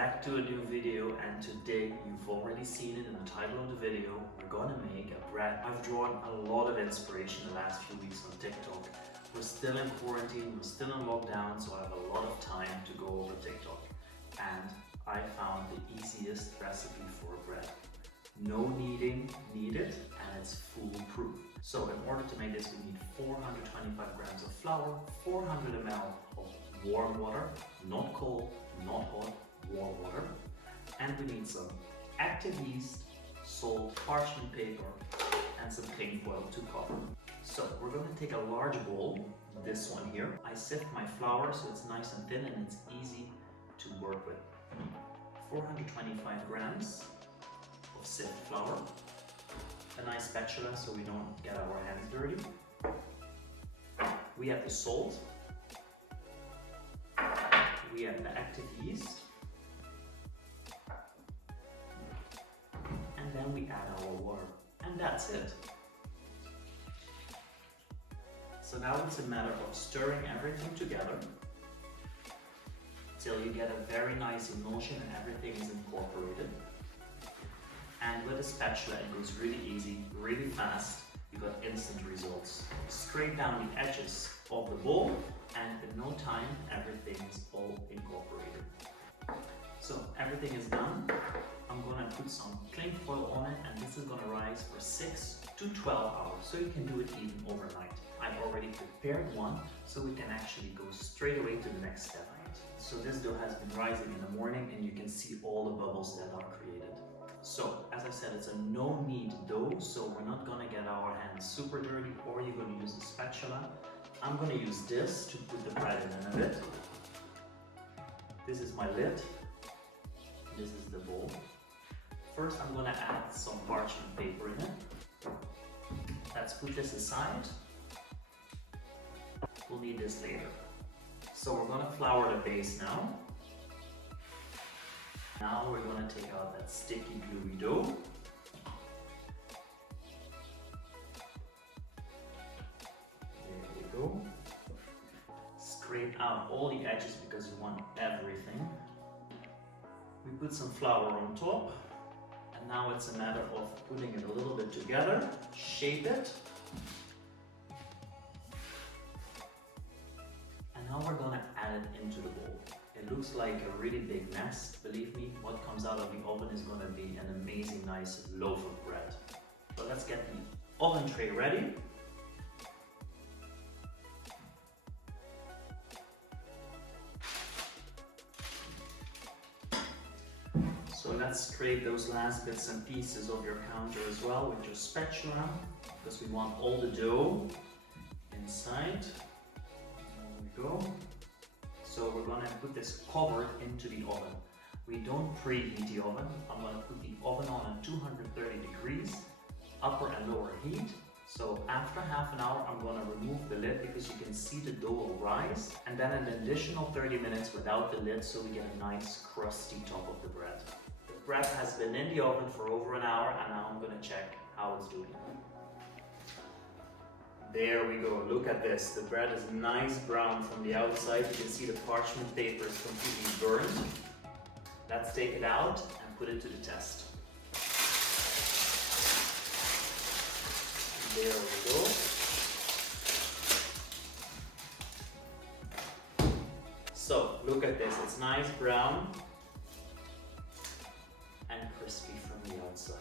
back to a new video, and today you've already seen it in the title of the video. We're gonna make a bread. I've drawn a lot of inspiration the last few weeks on TikTok. We're still in quarantine, we're still in lockdown, so I have a lot of time to go over TikTok. And I found the easiest recipe for a bread. No kneading needed, and it's foolproof. So in order to make this, we need 425 grams of flour, 400 ml of warm water, not cold, not hot, warm water. And we need some active yeast, salt, parchment paper, and some cling foil to cover. So we're going to take a large bowl, this one here. I sift my flour so it's nice and thin and it's easy to work with. 425 grams of sift flour, a nice spatula so we don't get our hands dirty. We have the salt, we have the active yeast, and then we add our water, and that's it. So now it's a matter of stirring everything together till you get a very nice emulsion and everything is incorporated. And with a spatula it goes really easy, really fast. You got instant results. Scrape down the edges of the bowl and in no time everything is all incorporated. So everything is done. I'm gonna put some cling foil on it, and this is gonna rise for 6 to 12 hours, so you can do it even overnight. I've already prepared one, so we can actually go straight away to the next step. So this dough has been rising in the morning, and you can see all the bubbles that are created. So as I said, it's a no knead dough, so we're not gonna get our hands super dirty, or you're gonna use the spatula. I'm gonna use this to put the bread in a bit. This is my lid. This is the bowl. First I'm gonna add some parchment paper in it. Let's put this aside. We'll need this later. So we're gonna flour the base now. Now we're gonna take out that sticky gluey dough. There we go. Scrape out all the edges because you want everything. We put some flour on top. And now it's a matter of putting it a little bit together, shape it. And now we're gonna add it into the bowl. It looks like a really big mess. Believe me, what comes out of the oven is gonna be an amazing nice loaf of bread. So let's get the oven tray ready. So let's scrape those last bits and pieces of your counter as well with your spatula, because we want all the dough inside. There we go. So we're gonna put this covered into the oven. We don't preheat the oven. I'm gonna put the oven on at 230 degrees, upper and lower heat. So after half an hour, I'm gonna remove the lid because you can see the dough will rise, and then an additional 30 minutes without the lid so we get a nice crusty top of the bread. The bread has been in the oven for over an hour, and now I'm gonna check how it's doing. There we go, look at this. The bread is nice brown from the outside. You can see the parchment paper is completely burned. Let's take it out and put it to the test. There we go. So look at this, it's nice brown and crispy from the outside.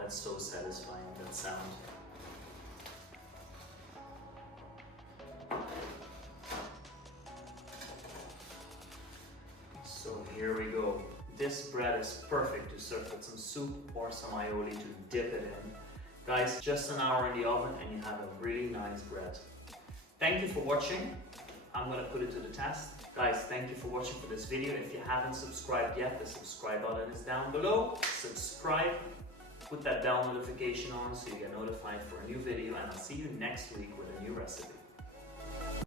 That's so satisfying, that sound. So here we go. This bread is perfect to serve with some soup or some aioli to dip it in. Guys, just an hour in the oven and you have a really nice bread. Thank you for watching. I'm gonna put it to the test. Guys, thank you for watching for this video. If you haven't subscribed yet, the subscribe button is down below. Subscribe. Put that bell notification on so you get notified for a new video, and I'll see you next week with a new recipe.